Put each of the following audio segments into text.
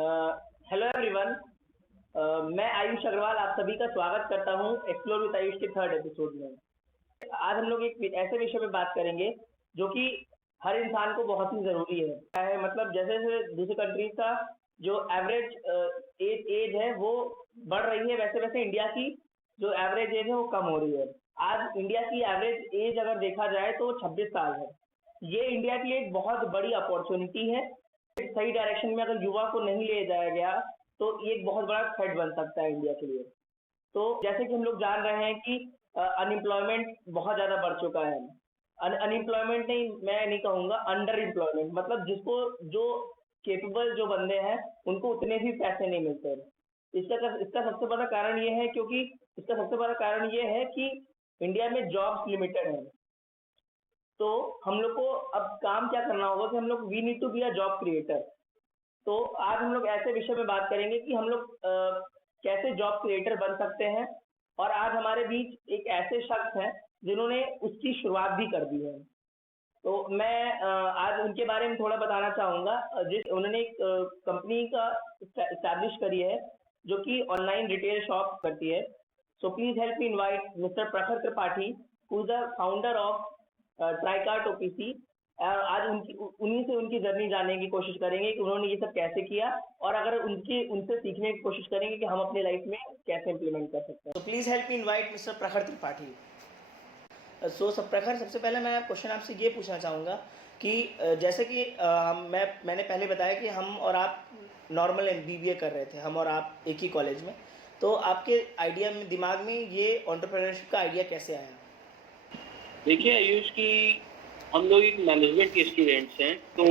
Hello everyone. मैं आयुष अग्रवाल आप सभी का स्वागत करता हूं एक्सप्लोर विद आयुष के थर्ड एपिसोड में। आज हम लोग एक ऐसे विषय पे बात करेंगे जो कि हर इंसान को बहुत ही ज़रूरी है। मतलब जैसे जैसे दूसरी कंट्रीज का जो एवरेज एज है वो बढ़ रही है, वैसे वैसे इंडिया की जो एवरेज एज है वो कम हो रही है। आज इंडिया की एवरेज एज अगर देखा जाए तो 26 साल है। ये इंडिया के लिए एक बहुत बड़ी अपॉर्चुनिटी है। सही डायरेक्शन में अगर युवा को नहीं ले जाया गया तो ये एक बहुत बड़ा थ्रेट बन सकता है इंडिया के लिए। तो जैसे कि हम लोग जान रहे हैं कि अनएम्प्लॉयमेंट बहुत ज़्यादा बढ़ चुका है। अनएम्प्लॉयमेंट नहीं, मैं नहीं कहूँगा, अंडर एम्प्लॉयमेंट, मतलब जिसको जो केपेबल जो बंदे हैं उनको उतने भी पैसे नहीं मिलते। इसका सबसे बड़ा कारण ये है क्योंकि इसका सबसे बड़ा कारण ये है कि इंडिया में जॉब्स लिमिटेड है। तो हम लोग को अब काम क्या करना होगा कि हम लोग we need to be a job creator. तो आज हम लोग ऐसे विषय में बात करेंगे कि हम लोग कैसे जॉब क्रिएटर बन सकते हैं। और आज हमारे बीच एक ऐसे शख्स हैं जिन्होंने उसकी शुरुआत भी कर दी है। तो मैं आज उनके बारे में थोड़ा बताना चाहूँगा। जिस उन्होंने एक कंपनी का इस्टेब्लिश करी है जो कि ऑनलाइन रिटेल शॉप करती है। So please help me invite mister Prakhar Tripathi, who is the founder of Tricart OPC. आज उन्हीं से उनकी जर्नी जानने की कोशिश करेंगे कि उन्होंने ये सब कैसे किया, और अगर उनसे सीखने की कोशिश करेंगे कि हम अपने लाइफ में कैसे इम्प्लीमेंट कर सकते हैं। तो please help me invite mister Prakhar Tripathi. सो सब प्रखर, सबसे पहले मैं क्वेश्चन आपसे ये पूछना चाहूँगा कि जैसे कि मैंने पहले बताया कि हम और आप नॉर्मल MBA कर रहे थे, हम और आप एक ही कॉलेज में। तो आपके आइडिया में, दिमाग में ये एंटरप्रेन्योरशिप का आइडिया कैसे आया? देखिए आयुष की हम लोग एक मैनेजमेंट के स्टूडेंट्स हैं, तो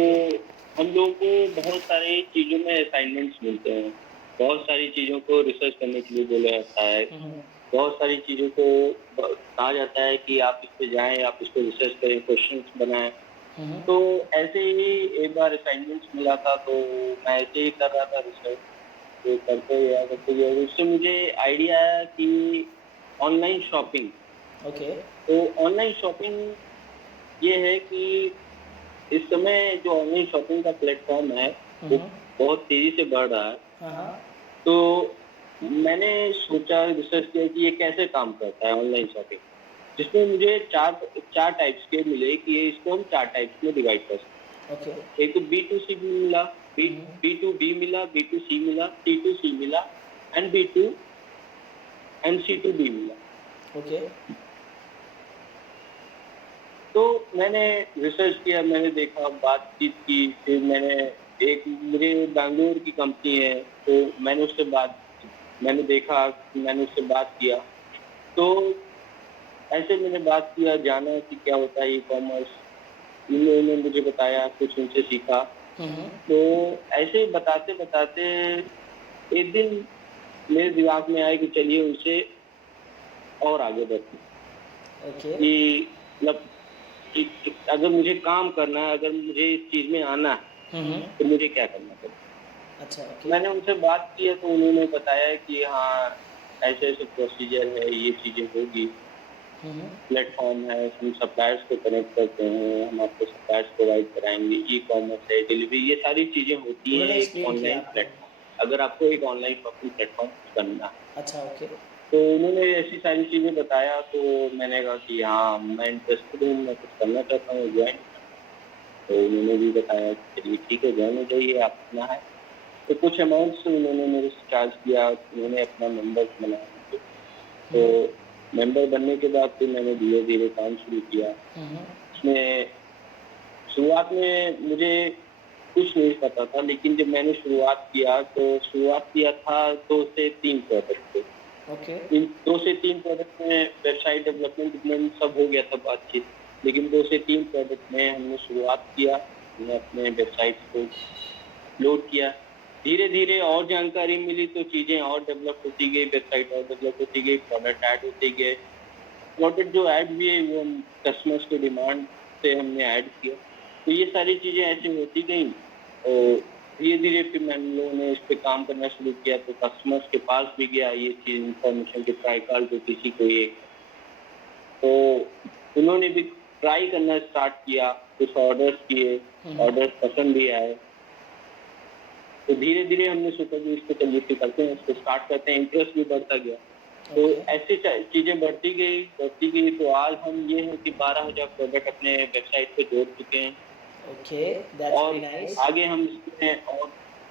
हम लोगों को बहुत सारी चीज़ों में असाइनमेंट्स मिलते हैं। बहुत सारी चीज़ों को रिसर्च करने के लिए बोला जाता है। बहुत सारी चीज़ों को कहा जाता है कि आप इस पे जाएं, आप इस पे रिसर्च करें, क्वेश्चंस बनाएं। तो ऐसे ही एक बार असाइनमेंट्स मिला था, तो मैं ऐसे ही कर रहा था रिसर्च, तो करते गया उससे मुझे आइडिया आया कि ऑनलाइन शॉपिंग। ओके। तो ऑनलाइन शॉपिंग ये है कि इस समय जो ऑनलाइन शॉपिंग का प्लेटफॉर्म है वो बहुत तेजी से बढ़ रहा है। तो मैंने सोचा, रिसर्च किया कि ये कैसे काम करता है ऑनलाइन शॉपिंग, जिसमें मुझे चार टाइप्स के मिले कि इसको हम 4 टाइप्स में डिवाइड कर सकते हैं। एक तो B2C भी मिला, B2B मिला, B2C मिला, C2C मिला एंड B2 एंड C2B मिला। ओके। तो मैंने रिसर्च किया, मैंने देखा, बातचीत की, फिर मुझे बैंगलोर की कंपनी है, तो मैंने उससे बात किया। तो ऐसे मैंने बात किया, जाना कि क्या होता है ई कॉमर्स। इन लोगों ने मुझे बताया, कुछ उनसे सीखा। तो ऐसे बताते बताते एक दिन मेरे दिमाग में आया कि चलिए उनसे और आगे बढ़ते कि मतलब कि अगर मुझे काम करना है, अगर मुझे इस चीज़ में आना है तो मुझे क्या करना पड़ेगा। अच्छा। मैंने उनसे बात की तो उन्होंने बताया कि हाँ ऐसे ऐसे प्रोसीजर है, ये चीज़ें होगी, प्लेटफॉर्म है, हम सप्लायर्स को कनेक्ट करते हैं, हम आपको सप्लायर्स प्रोवाइड कराएंगे, ई कॉमर्स है, डिलीवरी, ये सारी चीज़ें होती हैं एक ऑनलाइन प्लेटफॉर्म, अगर आपको एक ऑनलाइन शॉपिंग प्लेटफॉर्म करना है। अच्छा, ओके। तो उन्होंने ऐसी सारी चीज़ें बताया, तो मैंने कहा कि हाँ मैं इंटरेस्टेड हूँ, मैं कुछ करना चाहता हूँ, ज्वाइन। तो उन्होंने भी बताया कि चलिए ठीक है, ज्वाइन हो जाइए, आप अपना है। तो कुछ अमाउंट से उन्होंने मेरे से चार्ज किया, उन्होंने अपना मेंबर बनाया। तो मेंबर बनने के बाद फिर मैंने धीरे धीरे काम शुरू किया। उसमें शुरुआत में मुझे कुछ नहीं पता था, लेकिन जब मैंने शुरुआत किया था 2 से 3 प्रोडक्ट थे। इन 2 से 3 प्रोडक्ट में वेबसाइट डेवलपमेंट सब हो गया था बातचीत, लेकिन 2 से 3 प्रोडक्ट में हमने शुरुआत किया, हमने अपने वेबसाइट को लोड किया। धीरे धीरे और जानकारी मिली तो चीज़ें और डेवलप होती गई, वेबसाइट और डेवलप होती गई, प्रोडक्ट ऐड होते गए। प्रोडक्ट जो ऐड हुए वो हम कस्टमर्स के डिमांड से हमने ऐड किया। तो ये सारी चीज़ें ऐसी होती गई और धीरे धीरे फिर मैम लोगों ने इस पे काम करना शुरू किया, तो कस्टमर्स के पास भी गया ये चीज़ इन्फॉर्मेशन कि ट्राइकार्ट जो किसी को ये, तो उन्होंने भी ट्राई करना स्टार्ट किया, कुछ ऑर्डर्स किए, ऑर्डर्स पसंद भी आए। तो धीरे-धीरे हमने सोचा कि इसको चलिए फिर करते हैं, इसको स्टार्ट करते हैं, इंटरेस्ट भी बढ़ता गया। तो ओके, ऐसे चीज़ें बढ़ती गई तो आज हम ये हैं कि 12,000 प्रोडक्ट अपने वेबसाइट पे जोड़ चुके हैं ओके, दैट्स वेरी और नाइस। आगे हम इसमें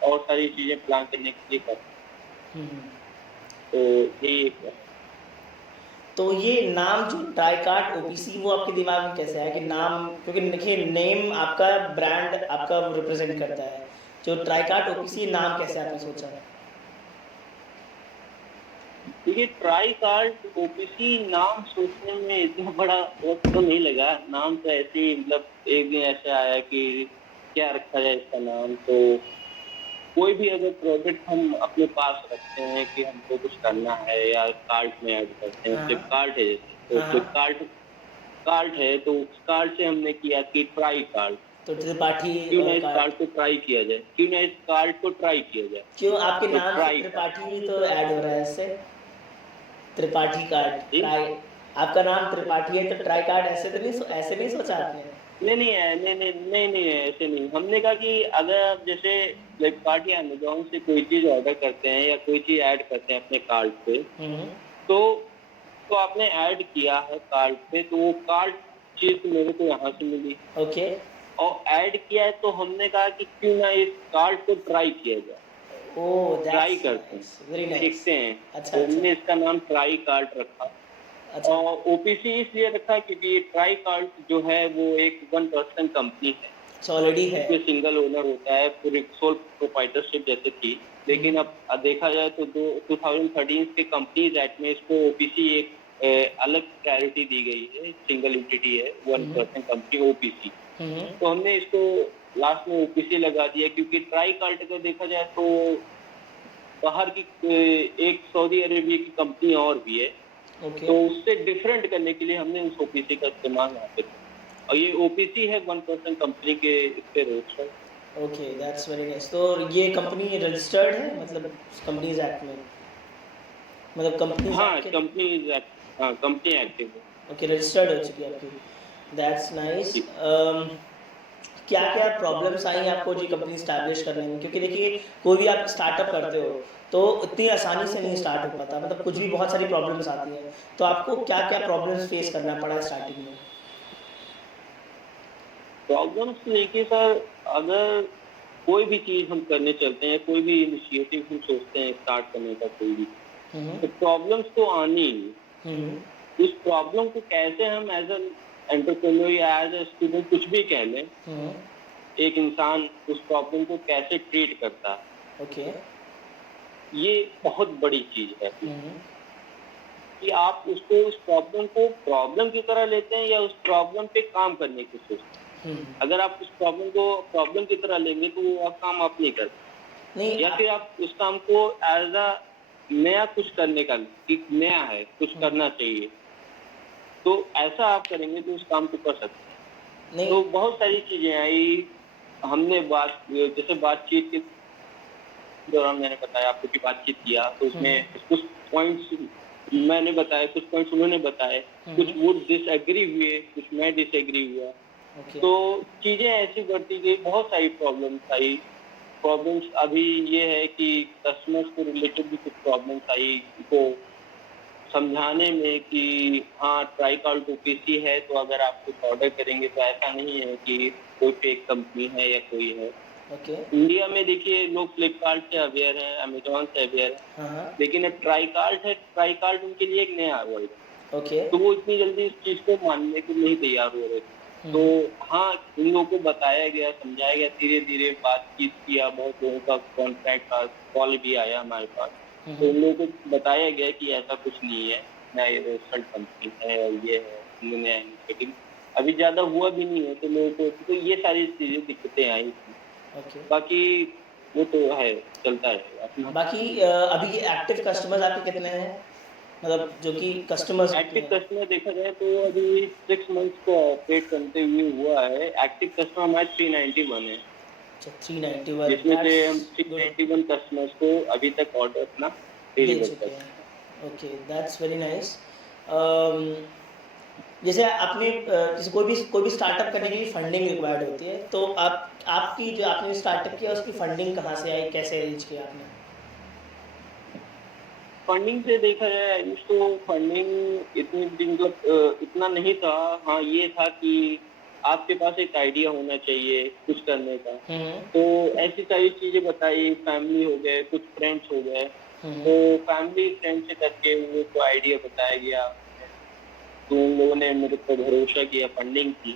और सारी चीज़ें प्लान करने के लिए कर रहे हुँ, हुँ। हैं। तो यही एक है। तो ये नाम जो ट्राइकार्ट ओपीसी वो आपके दिमाग में कैसे आया कि नाम, क्योंकि देखिए नेम आपका ब्रांड आपका रिप्रेजेंट करता है, जो ट्राइकार्ट ओपीसी नाम कैसे आपने सोचा? देखिए ट्राई कार्ड ओपीसी नाम सोचने में इतना बड़ा वक़्त तो नहीं लगा। नाम तो ऐसे ही मतलब एक दिन ऐसे आया कि क्या रखा जाए इसका नाम, तो कोई भी अगर प्रोडक्ट हम अपने पास रखते हैं कि हमको कुछ करना है या कार्ट में ऐड करते हैं, हाँ, फ्लिपकार्ट है जैसे, तो हाँ, हाँ। फ्लिपकार्ट कार्ट है तो उस कार्ट से हमने किया कि ट्राई कार्ट, तो त्रिपाठी क्यों ना इस कार्ट, कार्ट को ट्राई किया जाए, क्यों ना इस कार्ट को ट्राई किया जाए, क्यों आपके तो नाम से ट्राई कार्ट। त्रिपाठी भी तो ऐड हो रहा है इससे? त्रिपाठी कार्ट, जी? ट्राई, आपका नाम त्रिपाठी है तो ट्राई कार्ट ऐसे नहीं सोचा आपने? नहीं, नहीं है, नहीं है, ऐसे नहीं। हमने कहा कि अगर आप जैसे फ्लिपकार्ट या अमेज़न से कोई चीज़ ऑर्डर करते हैं या कोई चीज़ ऐड करते हैं अपने कार्ट पे, हुँ, तो आपने ऐड किया है कार्ट पे, तो वो कार्ट चीज़ मेरे को यहाँ से मिली ओके। और ऐड किया है, तो हमने कहा कि क्यों ना इस कार्ट को ट्राई किया जाए, ओह! ट्राई दैट्स करते हैं, नाइस, वेरी नाइस। देखते हैं। अच्छा, तो अच्छा, हमने इसका नाम ट्राई कार्ट रखा। अच्छा। और ओपीसी इसलिए रखा क्योंकि ये ट्राई कार्ट जो है वो एक 1% कंपनी है। अच्छा, ऑलरेडी है। इसमें सिंगल ओनर होता है, पूरी सोल प्रोप्राइटरशिप जैसे थी। लेकिन हुँ, अब देखा जाए तो 2013 के कंपनीज एक्ट में इसको ओपीसी एक अलग प्रायोरिटी दी गई है, सिंगल एंटिटी है, हुँ, 1% कंपनी ओपीसी। हुँ, तो हमने इसको लास्ट में ओपीसी लगा दिया क्योंकि ट्राई कार्ट अगर देखा जाए तो बाहर की एक सऊदी अरेबिया की कंपनी और भी है। ओके, तो उससे डिफरेंट करने के लिए हमने उस ओपीसी का इस्तेमाल यहाँ पे किया और ये ओपीसी है 1% कंपनी के इसके registered. Okay, that's very nice. तो ये कंपनी रजिस्टर्ड है मतलब कंपनीज़ एक्ट में? मतलब कंपनीज़ हाँ, एक्ट के, कंपनी एक्टिव है। ओके, रजिस्टर्ड हो चुकी है आपकी। That's nice. जी। क्या-क्या प्रॉब्लम्स आई आपको जी कंपनी एस्टैब्लिश करने में? क्योंकि देखिए कोई भी आप स्टार्टअप करते हो तो इतनी आसानी से नहीं स्टार्ट हो पाता, मतलब कुछ भी बहुत सारी प्रॉब्लम्स आती हैं। तो आपको क्या-क्या प्रॉब्लम्स फेस करना पड़ा स्टार्टिंग में? प्रॉब्लम्स देखिए सर, अगर कोई भी चीज़ हम करने चलते हैं, कोई भी इनिशिएटिव हम सोचते हैं स्टार्ट करने का कोई भी, हुँ, हुँ। तो प्रॉब्लम्स तो आनी ही है। हुँ, हुँ। उस प्रॉब्लम को कैसे हम एज़ एन एंटरप्रेन्योर या एज़ अ स्टूडेंट कुछ भी कह लें, हुँ, एक इंसान उस प्रॉब्लम को कैसे ट्रीट करता है, ओके। ये बहुत बड़ी चीज़ है हुँ, हुँ। कि आप उसको उस प्रॉब्लम को प्रॉब्लम की तरह लेते हैं या उस प्रॉब्लम पे काम करने की सोचते हैं। हुँ। अगर आप उस प्रॉब्लम को प्रॉब्लम की तरह लेंगे तो वो काम आप नहीं कर नहीं या फिर आप उस काम को एज़ अ नया कुछ करने का एक नया है, कुछ हुँ, करना चाहिए, तो ऐसा आप करेंगे तो उस काम को कर सकते हैं। नहीं, तो बहुत सारी चीज़ें आई, हमने जैसे बातचीत के दौरान मैंने बताया आपको कि बातचीत किया, तो हुँ, हुँ। उसमें कुछ पॉइंट्स मैंने बताए, कुछ पॉइंट्स उन्होंने बताए, हुँ, कुछ हुँ। वो डिसएग्री हुए, कुछ मैं डिसएग्री हुआ। ओके। तो चीज़ें ऐसी बढ़ती गई, बहुत सारी प्रॉब्लम्स आई। प्रॉब्लम्स अभी ये है कि कस्टमर्स को रिलेटेड भी कुछ प्रॉब्लम्स आई, उनको समझाने में कि हाँ, ट्राइकार्ड ओपीसी है, तो अगर आप कुछ ऑर्डर करेंगे तो ऐसा नहीं है कि कोई फेक कंपनी है या कोई है। ओके। इंडिया में देखिए लोग फ्लिपकार्ट से अवेयर हैं, अमेज़न से अवेयर हैं, हाँ, हाँ। लेकिन अब ट्राइकार्ड है, ट्राइकार्ड उनके लिए एक नया वर्ड है। ओके। तो वो इतनी जल्दी इस चीज़ को मानने को नहीं तैयार हो रहे थे। हुँ, तो हुँ। हाँ, उन लोगों को बताया गया, समझाया गया, धीरे-धीरे बातचीत किया, बहुत लोगों का कॉन्टैक्ट का कॉल भी आया हमारे पास। हुँ, तो हुँ। उन लोगों को बताया गया कि ऐसा कुछ नहीं है, नया ये रजिस्टर्ड कंपनी है और ये है, हमने नया इनिशिएटिव अभी ज़्यादा हुआ भी नहीं है, तो लोगों को तो ये सारी चीज़ें दिक्कतें आई थी। ओके। बाकी वो तो है, चलता रहेगा अपना। बाकी अभी के एक्टिव कस्टमर्स आपके कितने हैं? मतलब जो कि कस्टमर्स होते एक्टिव हैं? कस्टमर देखा जाए तो अभी 6 मंथ्स को ऑपरेट करते हुए हुआ है। एक्टिव कस्टमर हमारे 391 है, अच्छा, 391, जिसमें से दैट्स हम गुड, 391 कस्टमर्स को अभी तक ऑर्डर अपना दे डिलीवर कर चुके चुके हैं। हैं। Okay, that's very nice. Um, जैसे आपने जैसे कोई भी स्टार्टअप करने के लिए फंडिंग रिक्वायर्ड होती है, तो आपकी जो आपने स्टार्टअप किया उसकी फंडिंग कहाँ से आई, कैसे अरेंज किया आपने? फंडिंग से देखा जाए आयुष, तो फंडिंग इतनी मतलब इतना नहीं था। हाँ, ये था कि आपके पास एक आइडिया होना चाहिए कुछ करने का। तो ऐसी सारी चीज़ें बताई, फैमिली हो गए, कुछ फ्रेंड्स हो गए। तो फैमिली फ्रेंड से करके उन लोगों को आइडिया बताया गया, तो उन लोगों ने मेरे पर भरोसा किया, फंडिंग की।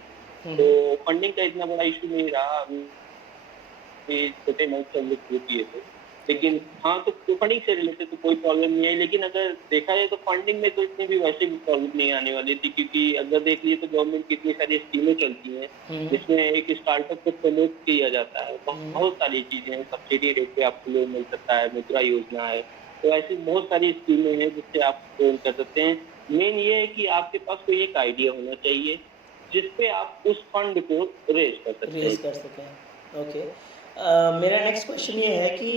तो फंडिंग का इतना बड़ा इशू नहीं रहा। अभी छोटे मोटे से हम लोग शुरू किए थे, लेकिन हाँ, तो फंडिंग से रिलेटेड तो कोई प्रॉब्लम नहीं है। लेकिन अगर देखा जाए तो फंडिंग में तो इतनी भी वैसे भी प्रॉब्लम नहीं आने वाली थी, क्योंकि अगर देख लिए तो गवर्नमेंट की इतनी सारी स्कीमें चलती हैं जिसमें एक स्टार्टअप को प्रमोट किया जाता है। बहुत सारी चीजें हैं, सब्सिडी रेट पे आपको लोन मिल सकता है, मुद्रा योजना है। तो ऐसी बहुत सारी स्कीमें हैं जिससे आप लोन कर सकते हैं। मेन ये है कि आपके पास कोई एक आइडिया होना चाहिए जिसपे आप उस फंड को रेज कर सकते हैं। रेज कर सकें। ओके। मेरा नेक्स्ट क्वेश्चन ये है कि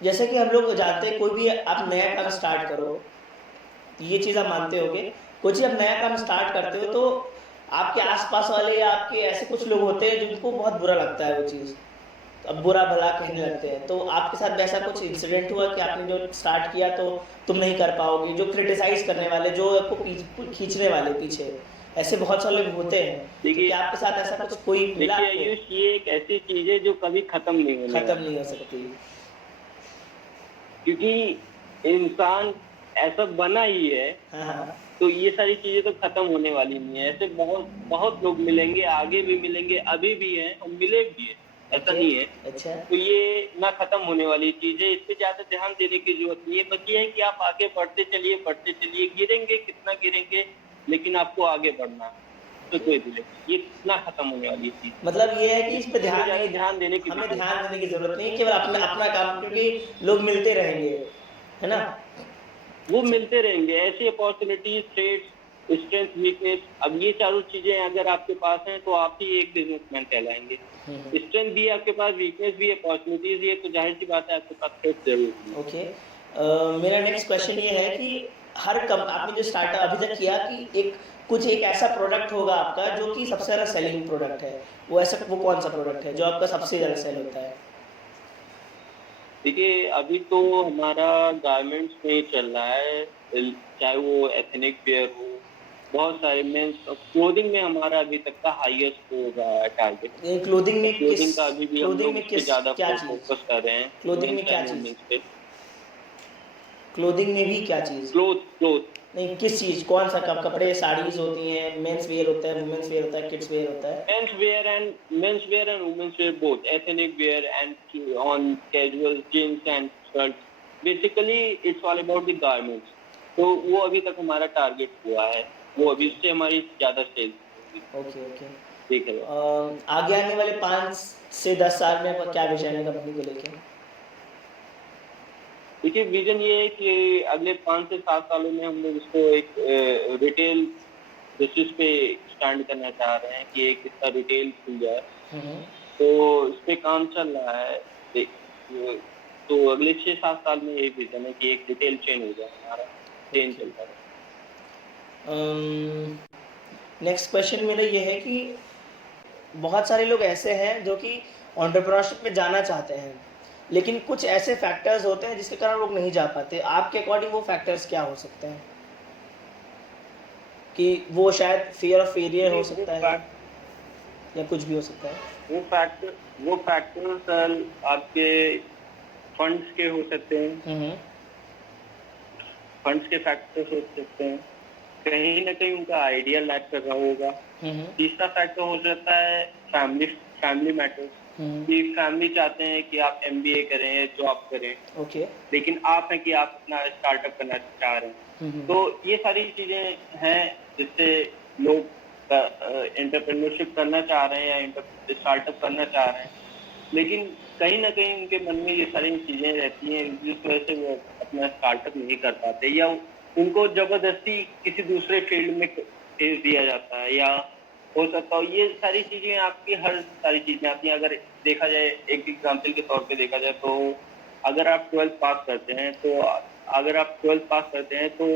जैसे कि हम लोग जानते हैं कोई भी आप नया काम स्टार्ट करो, ये चीज़ आप मानते होगे, कोई चीज़ आप नया काम स्टार्ट करते हो तो आपके आसपास वाले या आपके ऐसे कुछ लोग होते हैं जिनको बहुत बुरा लगता है वो चीज़, अब बुरा भला कहने लगते हैं। तो आपके साथ भी ऐसा कुछ इंसिडेंट हुआ कि आपने जो स्टार्ट किया तो तुम नहीं कर पाओगे, जो क्रिटिसाइज करने वाले, जो आपको खींचने वाले पीछे, ऐसे बहुत सारे लोग होते हैं। तो क्या आपके साथ ऐसा कुछ कोई मिला? देखिए आयुष, ये एक ऐसी चीज है जो कभी खत्म नहीं हो सकती, क्योंकि इंसान ऐसा बना ही है। हाँ। तो ये सारी चीजें तो खत्म होने वाली नहीं है। ऐसे बहुत बहुत लोग मिलेंगे, आगे भी मिलेंगे, अभी भी हैं और मिले भी हैं, ऐसा नहीं है। अच्छा। तो ये ना खत्म होने वाली चीज है, इस पे ज्यादा ध्यान देने की जरूरत नहीं है। बस ये है कि आप आगे बढ़ते चलिए, गिरेंगे कितना गिरेंगे, लेकिन आपको आगे बढ़ना है। तो कोई दिले ये ना खत्म होने वाली चीज। मतलब ये है कि इस पे ध्यान ध्यान देने की हमें ध्यान देने की जरूरत नहीं है, केवल अपना काम, क्योंकि लोग मिलते रहेंगे, है ना? वो मिलते रहेंगे। ऐसी अपॉर्चुनिटीज, थ्रेड्स, स्ट्रेंथ, वीकनेस, अब ये चारों चीजें अगर आपके पास हैं तो आप ही एक बिजनेसमैन कहलाएंगे। स्ट्रेंथ भी है आपके पास, वीकनेस भी है, अपॉर्चुनिटीज भी है, तो जाहिर सी बात है आपके पास थ्रेड्स जरूर है। ओके। मेरा नेक्स्ट क्वेश्चन ये है कि आपने जो स्टार्टअप अभी तक किया कि एक ऐसा प्रोडक्ट होगा आपका जो कि सबसे ज़्यादा सेलिंग प्रोडक्ट है, वो कौन सा प्रोडक्ट है जो आपका सबसे ज़्यादा सेल होता है? देखिए, अभी तो हमारा गारमेंट्स में ही चल रहा है, चाहे वो एथनिक वेयर हो, बहुत सारे मेंस क्लोथिंग में हमारा अभी तक का हाईएस्ट होगा टारगेट। क्लोथिंग में का अभी भी हम लोग उस पे ज़्यादा फोकस कर रहे हैं। क्लोथिंग में क्या चीज़? क्लोथिंग में भी क्या चीज़? क्लोथ नहीं, किस चीज़, कौन सा कपड़े, साड़ीज होती हैं, मेंस वेयर होता है, वुमेन्स वेयर होता है, किड्स वेयर होता है? Men's wear and women's wear both, ethnic wear and on casual jeans and shirts. Basically it's all about the garments. तो वो अभी तक हमारा टारगेट हुआ है, वो अभी उससे हमारी ज़्यादा सेल्स। ओके। ठीक है। आगे आने वाले 5 से 10 साल में आपका क्या विजन है कंपनी को लेके? देखिए, विजन ये है कि अगले 5 से 7 सालों में हम लोग इसको एक रिटेल बेसिस पे स्टैंड करना चाह रहे हैं कि एक इसका रिटेल खुल जाए। तो इस पे काम चल रहा है। तो अगले 6-7 साल में ये विजन है कि एक रिटेल चेन हो जाए, हमारा चेन चलता है। नेक्स्ट क्वेश्चन मेरा ये है कि बहुत सारे लोग ऐसे हैं जो कि एंटरप्रेन्योरशिप में जाना चाहते हैं, लेकिन कुछ ऐसे फैक्टर्स होते हैं जिसके कारण लोग नहीं जा पाते। आपके अकॉर्डिंग वो फैक्टर्स क्या हो सकते हैं? कि वो शायद फियर ऑफ फेलियर हो सकता है या कुछ भी हो सकता है। वो फैक्टर्स आपके फंड्स के हो सकते हैं। फंड्स के फैक्टर्स हो सकते हैं, कहीं ना कहीं उनका आइडिया लैक कर रहा होगा। तीसरा फैक्टर हो सकता है फैमिली मैटर्स, कि फैमिली चाहते हैं कि आप MBA करें या जॉब करें, लेकिन आप हैं कि आप अपना स्टार्टअप करना चाह रहे हैं। तो ये सारी चीजें हैं जिससे लोग एंटरप्रेन्योरशिप करना चाह रहे हैं या स्टार्टअप करना चाह रहे हैं, लेकिन कहीं ना कहीं उनके मन में ये सारी चीजें रहती हैं जिस वजह से वो अपना स्टार्टअप नहीं कर पाते, या उनको जबरदस्ती किसी दूसरे फील्ड में भेज दिया जाता है, या हो सकता हो ये सारी चीजें आपकी हर सारी चीजें आती हैं। अगर देखा जाए, एक एग्जाम्पल के तौर पे देखा जाए, तो अगर आप 12th पास करते हैं तो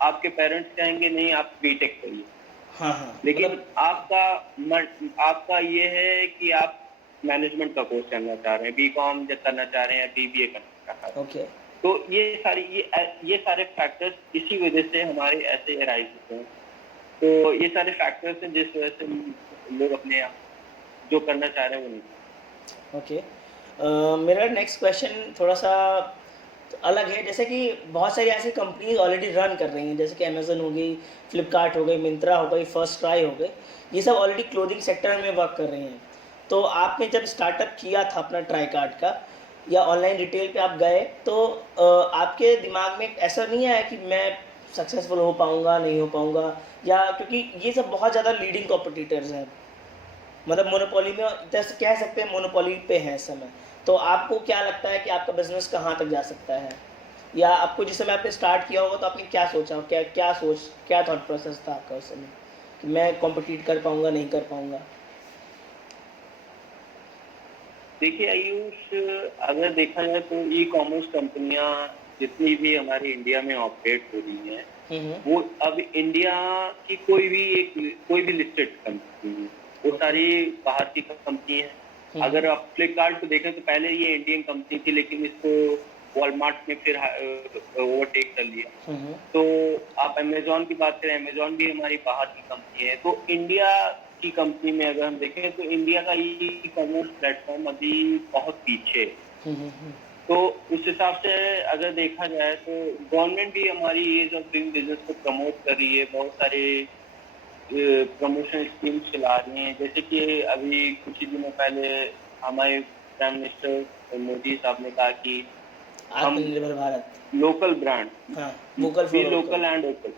आपके पेरेंट्स कहेंगे नहीं आप बीटेक करिए, हाँ हाँ, लेकिन मतलब आपका ये है कि आप मैनेजमेंट का कोर्स करना चाह रहे हैं, बीकॉम करना चाह रहे हैं या बीबीए करना चाह रहे हैं। ओके। तो ये सारे फैक्टर्स इसी वजह से हमारे ऐसे अराइज होते हैं। तो ये सारे फैक्टर्स हैं जिस वजह से लोग अपने जो करना चाह रहे हैं वो नहीं। ओके। मेरा नेक्स्ट क्वेश्चन थोड़ा सा अलग है। जैसे कि बहुत सारी ऐसी कंपनीज ऑलरेडी रन कर रही हैं, जैसे कि अमेजन हो गई, फ्लिपकार्ट हो गई, मिंत्रा हो गई, फर्स्ट क्राई हो गई, ये सब ऑलरेडी क्लोथिंग सेक्टर में वर्क कर रही हैं। तो आपने जब स्टार्टअप किया था अपना ट्राई कार्ड का या ऑनलाइन रिटेल पे आप गए, तो आपके दिमाग में ऐसा नहीं आया कि मैं सक्सेसफुल हो पाऊँगा नहीं हो पाऊँगा, या क्योंकि ये सब बहुत ज़्यादा लीडिंग कॉम्पिटिटर्स हैं, मतलब मोनोपोली में जैसे कह सकते हैं, मोनोपोली पे है इस समय। तो आपको क्या लगता है कि आपका बिजनेस कहाँ तक जा सकता है, या आपको जिस समय आपने स्टार्ट किया होगा तो आपने क्या सोचा, क्या थॉट प्रोसेस था आपका उस समय कि मैं कॉम्पिटिट कर पाऊँगा नहीं कर पाऊँगा? देखिए आयुष, अगर देखा जाए तो ई कॉमर्स कंपनियां जितनी भी हमारे इंडिया में ऑपरेट हो रही हैं, वो अब इंडिया की कोई भी लिस्टेड कंपनी है, वो सारी बाहर की कंपनी है। अगर आप फ्लिपकार्ट को देखें तो पहले ये इंडियन कंपनी थी, लेकिन इसको वॉलमार्ट ने फिर ओवरटेक कर लिया। तो आप अमेजोन की बात करें, अमेजोन भी हमारी बाहर की कंपनी है। तो इंडिया की कंपनी में अगर हम देखें तो इंडिया का ई कॉमर्स प्लेटफॉर्म अभी बहुत पीछे है। तो उस हिसाब से अगर देखा जाए तो गवर्नमेंट भी हमारी ईज ऑफ डूइंग बिजनेस को प्रमोट कर रही है, बहुत सारे प्रमोशन स्कीम चला रही हैं। जैसे कि अभी कुछ ही दिनों पहले हमारे प्राइम मिनिस्टर मोदी साहब ने कहा कि हम आत्मनिर्भर भारत, लोकल ब्रांड, हाँ, vocal for local and vocal,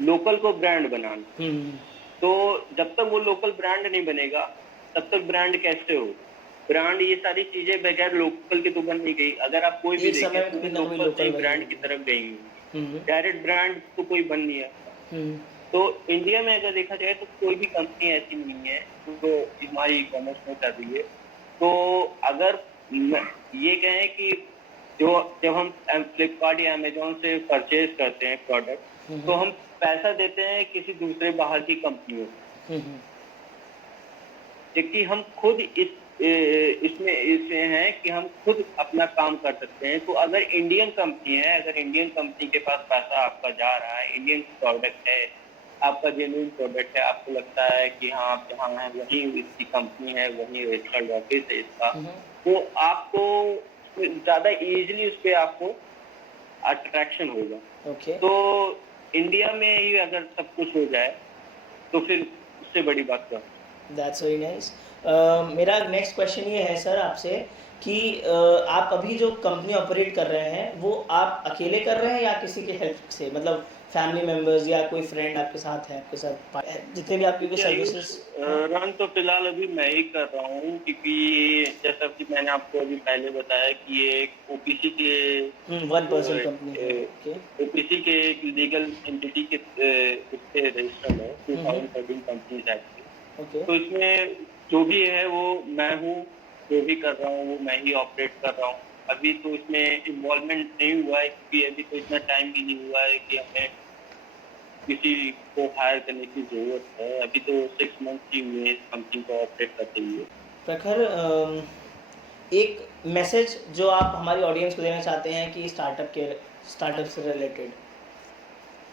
local को ब्रांड बनाना। तो जब तक वो लोकल ब्रांड नहीं बनेगा तब तक ब्रांड कैसे हो? ब्रांड ये सारी चीजें बगैर लोकल के तो बन नहीं गई। अगर आप कोई भी देखें तो लोकल से ब्रांड की तरफ गई हुई, डायरेक्ट ब्रांड तो कोई बन नहीं है। तो इंडिया में अगर देखा जाए तो कोई भी कंपनी ऐसी नहीं है जो हमारी ई कॉमर्स में कर रही है। तो अगर ये कहें कि जब हम फ्लिपकार्ट या अमेजोन से परचेज करते हैं प्रोडक्ट, तो हम पैसा देते हैं किसी दूसरे बाहर की कंपनियों को, क्योंकि हम खुद इसमें हैं कि हम खुद अपना काम कर सकते हैं। तो अगर इंडियन कंपनी है, अगर इंडियन कंपनी के पास पैसा आपका जा रहा है, इंडियन प्रोडक्ट है, आपका जेन्युइन प्रोडक्ट है, आपको लगता है कि हाँ आप जहाँ हैं वहीं इसकी कंपनी है, वहीं रजिस्टर्ड ऑफिस है इसका, तो आपको ज़्यादा इजीली उस पर आपको अट्रैक्शन होगा। तो इंडिया में ही अगर सब कुछ हो जाए तो फिर उससे बड़ी बात क्या? That's very nice. मेरा नेक्स्ट क्वेश्चन ये है सर आपसे कि आप अभी जो कंपनी ऑपरेट कर रहे हैं वो आप अकेले कर रहे हैं या किसी के हेल्प से, मतलब फैमिली मेंबर्स या कोई फ्रेंड आपके साथ है, आपके साथ जितने भी आपकी सर्विसेज? रन तो फिलहाल अभी मैं ही कर रहा हूँ, क्योंकि जैसा कि मैंने आपको अभी पहले बताया कि ये एक ओपीसी के 1% कंपनी है। ओपीसी के एक लीगल एंटिटी के उससे रजिस्टर्ड है 2013 कंपनीज एक्ट। तो इसमें जो भी है वो मैं हूँ, जो भी कर रहा हूँ वो मैं ही ऑपरेट कर रहा हूँ। अभी तो इसमें इन्वॉल्वमेंट नहीं हुआ है, क्योंकि अभी तो इतना टाइम भी नहीं हुआ है कि हमें किसी को हायर करने की जरूरत है। अभी तो 6 मंथ ही हुए इस कंपनी को ऑपरेट करते हुए। प्रखर, एक मैसेज जो आप हमारी ऑडियंस को देना चाहते हैं कि स्टार्टअप से रिलेटेड,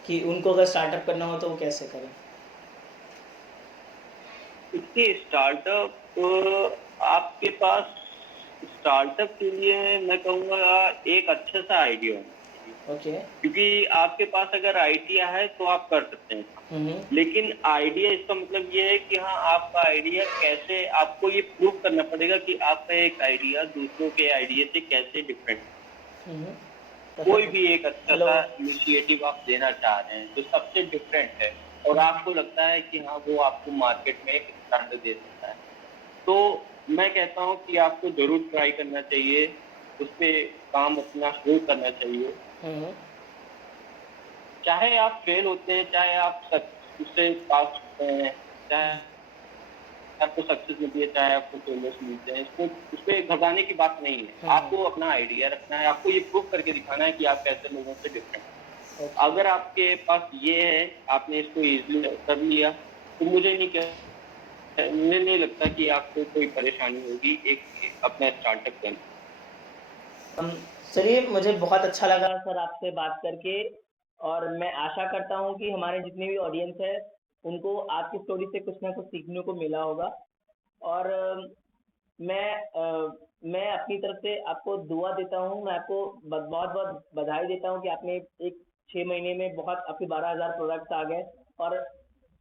कि उनको अगर स्टार्टअप करना हो तो वो कैसे करें? देखिए, स्टार्टअप आपके पास स्टार्टअप के लिए मैं कहूँगा एक अच्छा सा आइडिया होना चाहिए। क्योंकि आपके पास अगर आइडिया है तो आप कर सकते हैं, लेकिन आइडिया इसका मतलब ये है कि हाँ आपका आइडिया कैसे, आपको ये प्रूव करना पड़ेगा कि आपका एक आइडिया दूसरों के आइडिया से कैसे डिफरेंट है। कोई भी एक अच्छा सा इनिशिएटिव आप देना चाह रहे हैं जो सबसे डिफरेंट है और आपको लगता है कि हाँ वो आपको मार्केट में एक स्टैंडर्ड दे सकता है, तो मैं कहता हूँ कि आपको जरूर ट्राई करना चाहिए, उस पर काम अपना शुरू करना चाहिए। चाहे आप फेल होते हैं, चाहे आप उससे पास होते हैं, चाहे आपको सक्सेस मिलती है, चाहे आपको फेलियर्स मिलते हैं, इसको उसपे घबराने की बात नहीं है। आपको अपना आइडिया रखना है, आपको ये प्रूव करके दिखाना है कि आप कैसे लोगों से डिफरेंट हैं। अगर आपके पास ये है, आपने इसको ईज़िली कर लिया, तो मुझे नहीं लगता कि आपको कोई परेशानी होगी एक अपना स्टार्टअप करने। चलिए, मुझे बहुत अच्छा लगा सर आपसे बात करके, और मैं आशा करता हूँ कि हमारे जितने भी ऑडियंस है, उनको आपकी स्टोरी से कुछ ना कुछ सीखने को मिला होगा। और मैं अपनी तरफ से आपको दुआ देता हूँ, मैं आपको बहुत-बहुत बधाई देता हूँ कि आपने एक 6 महीने में बहुत आपके 12,000 प्रोडक्ट्स आ गए, और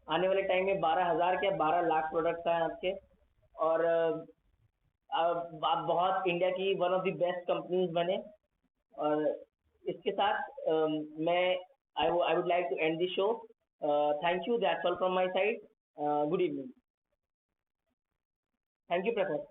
आने वाले टाइम में 12,000 क्या 12 लाख प्रोडक्ट्स आए आपके। और आप बहुत इंडिया की one of the best companies बने। और इसके साथ मैं I would like to end the show. Thank you, that's all from my side. Good evening. Thank you प्रखर।